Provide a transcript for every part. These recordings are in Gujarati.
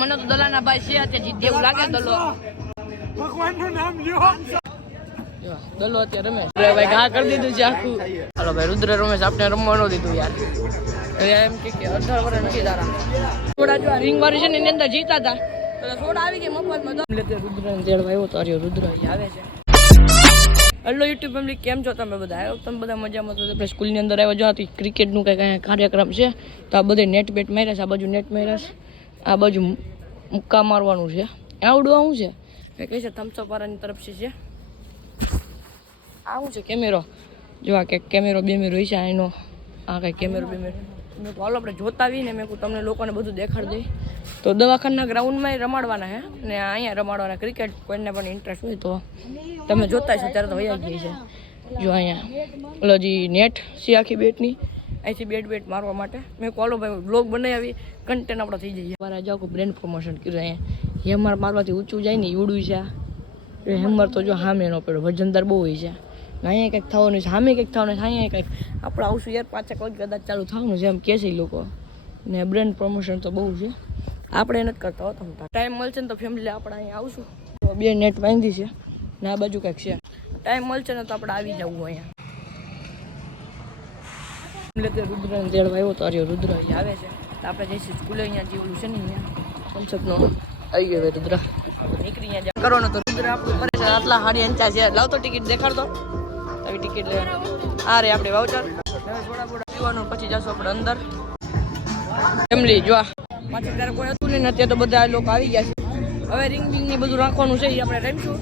મને તો દલાના ભાઈ છે અત્યારે જીત એવું લાગે દલો ભગવાનનું નામ લ્યો. દલો અત્યારે રમેશ ભાઈ ઘા કરી દીધું છે આખું. હાલો ભાઈ રુદ્ર રમેશ આપણે રમવા ન દીધું યાર. હવે એમ કે 18 વર્ષ નથી તારા. થોડા જો રિંગ વાળી છે ને એની અંદર જીતા હતા તો થોડા આવી ગયા મફતમાં. રુદ્ર ને તેડવા આવ્યો તો રુદ્ર આવે છે. હેલો યુટ્યુબ ફેમિલી, કેમ છો તમે બધા? આવ્યો તમે બધા મજામાં? તો આપણે સ્કૂલની અંદર આવ્યો જો ક્રિકેટનું કંઈક કાર્યક્રમ છે તો આ બધે નેટ બેટ માર્યા છે. આ બાજુ નેટ માર્યા છે, આ બાજુ મુક્કા મારવાનું છે. આવડું શું છે કહે છે થમ્સઅપ વાળાની તરફથી છે. આ શું છે કેમેરો? જો આ કંઈક કેમેરો બેમેરો છે એનો. આ કંઈક કેમેરો બેમેરો મેં તો હાલો આપણે જોતા આવીને મેં તમને લોકોને બધું દેખાડી દઈ. તો દવાખાના ગ્રાઉન્ડમાં રમાડવાના છે ને અહીંયા રમાડવાના ક્રિકેટ. કોઈને પણ ઇન્ટરેસ્ટ હોય તો તમે જોતા હશો ત્યારે તો વયા ગઈ છે. જો અહીંયા ઓલો જે નેટ છે આખી બેટની, અહીંથી બેટ મારવા માટે મેં કોલો ભાઈ બ્લોગ બનાવી આવી કન્ટેન્ટ આપણો થઈ જાય. મારે જાઓ બ્રેન્ડ પ્રમોશન કર્યું. અહીંયા હેમર મારવાથી ઊંચું જાય ને ઈવડું છે. હેમર તો જો સામે ન પડ્યો, વજનદાર બહુ હોય છે. અહીંયા કંઈક થવાનું છે, સામે કંઈક થવાનું છે, અહીંયા કંઈક આપણે આવશું યાર 5 વાગે કદાચ ચાલુ થવાનું છે એમ કહે છે લોકો. ને બ્રેન્ડ પ્રમોશન તો બહુ છે, આપણે નથી કરતા હોતા. ટાઈમ મળશે ને તો ફેમિલી આપણે અહીંયા આવશું. તો 2 નેટ બાંધી છે ને આ બાજુ કંઈક છે. ટાઈમ મળશે ને તો આપણે આવી જવું અહીંયા. રુદ્ર ને તેડવા આવ્યો તો રુદ્ર અહીંયા આવે છે તો આપણે જઈશું સ્કૂલે. અહીંયા જેવું છે ને અહીંયા કોન્સેપ્ટનો આવી ગયો ભાઈ રુદ્ર નીકળી અહીંયા કરો ને તો રુદ્ર આપણું કરે છે. આટલા હાડી અંચા છે, લાવતો ટિકિટ દેખાડતો આવી ટિકિટ લે. આ રે આપણે વાઉચર થોડા પીવાનું પછી જશું આપણે અંદર. ફેમિલી જો પાછળ ત્યારે કોઈ હતું નહીં, અત્યારે તો બધા લોકો આવી ગયા છે. હવે રિંગ ની બધું રાખવાનું છે એ આપણે રમીશું.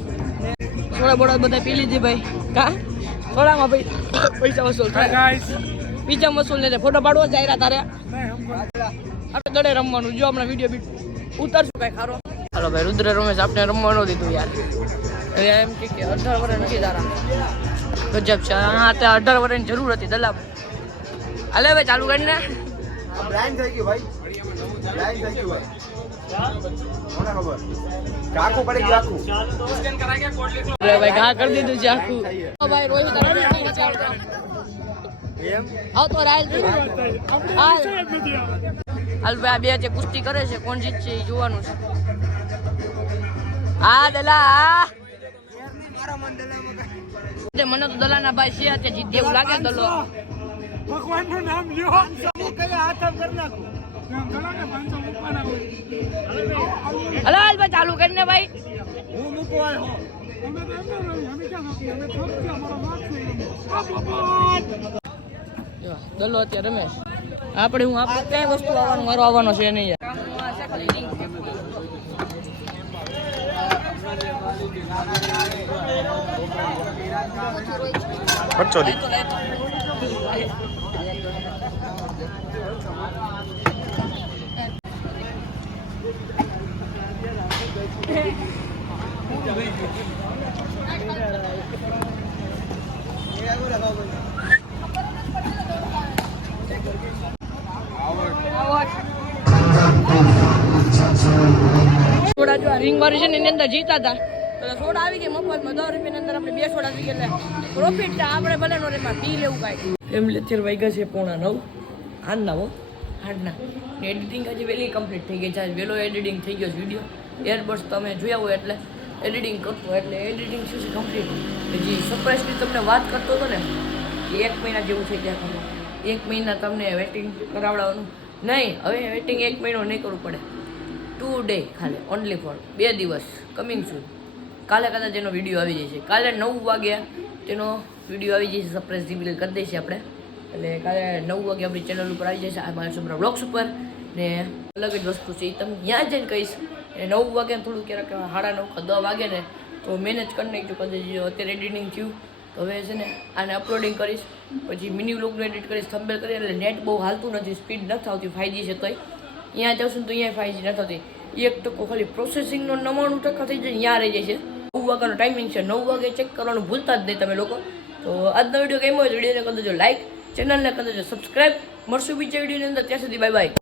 થોડા બોડા બધા પી લીધી ભાઈ. કા થોડામાં ભાઈ પૈસા વસૂલ થાય, પીઝા વસૂલ ને ફોટો પાડવો જાય તારે. આપણે દડે રમવાનું. જો હમણાં વિડીયો બી ઉતારશું કઈ ખારો. હાલો ભાઈ રુદ્ર રમેશ આપણે રમવા ન દીધું યાર. હવે એમ કે 18 વર્ષ નથી તારા. ગજબ છે. હા ત્યાં 18 વર્ષની જરૂર હતી દલા. હાલે ભાઈ ચાલુ કરીને બ્લાઇન્ડ થઈ ગયું ભાઈ, બ્લાઇન્ડ થઈ ગયું ભાઈ. કોને ખબર કાકુ પડી ગયું આખું. સ્કેન કરાઈ ગયા કોડ લીધો ભાઈ ઘા કરી દીધું છે આખું. ભાઈ રોહિત એમ આવતો રાયલ હાલ ભાઈ આ બે જે કુસ્તી કરે છે કોણ જીતશે એ જોવાનું છે. હા દલા મને તો દલાના ભાઈ છે અત્યારે જીત એવું લાગે દલો ભગવાનનું નામ લ્યો. કયા હાથ કરી નાખું. હાલ ભાઈ ચાલુ કરીને ભાઈ હું મૂકવા હો. દલો અત્યારે રમેશ આપણે હું આપણે કઈ વસ્તુ આવવાનું મારો આવવાનો છે નહીં યાર. થોડા જો રિંગ વાળી છે ને એની અંદર જીતા હતા તો સોડા આવી ગઈ મફતમાં. 10 રૂપિયાની અંદર આપણે 2 સોડા થઈ ગયા એટલે પ્રોફિટ છે. આપણે ભલે નો રેમાં પી લેવું કાંઈ. ફેમિલી અત્યારે વાગ્યા છે 8:45 આજના હાડના. ને એડિટિંગ હજી વહેલી કમ્પ્લીટ થઈ ગઈ છે. વહેલો એડિટિંગ થઈ ગયો છે વિડીયો. એરબડ્સ તમે જોયા હોય એટલે એડિટિંગ કરતો એટલે એડિટિંગ શું છે કમ્પ્લીટ. જે સરપ્રાઈઝની તમને વાત કરતો હતો ને એ 1 મહિના જેવું થઈ ગયા તમે. 1 મહિના તમને વેટિંગ કરાવડાવવાનું નહીં. હવે વેટિંગ 1 મહિનો નહીં કરવું પડે. 2 ડે ખાલી ઓનલી ફોર 2 દિવસ કમિંગ સૂન. કાલે કદાચ એનો વિડીયો આવી જાય છે. કાલે 9 વાગ્યા તેનો વિડીયો આવી જાય છે. સરપ્રાઈઝ રિવીલ કરી દઈશું આપણે. એટલે કાલે 9 વાગે આપણી ચેનલ ઉપર આવી જશે અમારા સુપરા બ્લોગ્સ ઉપર. ને અલગ જ વસ્તુ છે એ તમે ત્યાં જઈને કહીશ. એ 9 વાગે થોડું ક્યારેક 9:30 10 વાગે ને તો મેનેજ કરી નાખજો. કદાચ અત્યારે એડિટિંગ થયું તો હવે છે ને આને અપલોડિંગ કરીશ. પછી મિની વ્લોગનું એડિટ કરીશ, થંબનેલ કરી. એટલે નેટ બહુ હાલતું નથી, સ્પીડ નથી આવતી. 5G છે તોય અહીંયા જશું તો અહીંયા 5G નથી થતી. 1% ખાલી પ્રોસેસિંગનો 99% થઈ જાય, ત્યાં રહી જાય છે. 9 વાગ્યાનો ટાઈમિંગ છે. 9 વાગે ચેક કરવાનું ભૂલતા જ નહીં તમે લોકો. તો આજનો વિડીયો કેમ હોય વિડીયોને કરી દેજો લાઈક, ચેનલને કરી દેજો સબસ્ક્રાઈબ. મળશું બીજા વિડીયોની અંદર. ત્યાં સુધી બાય બાય.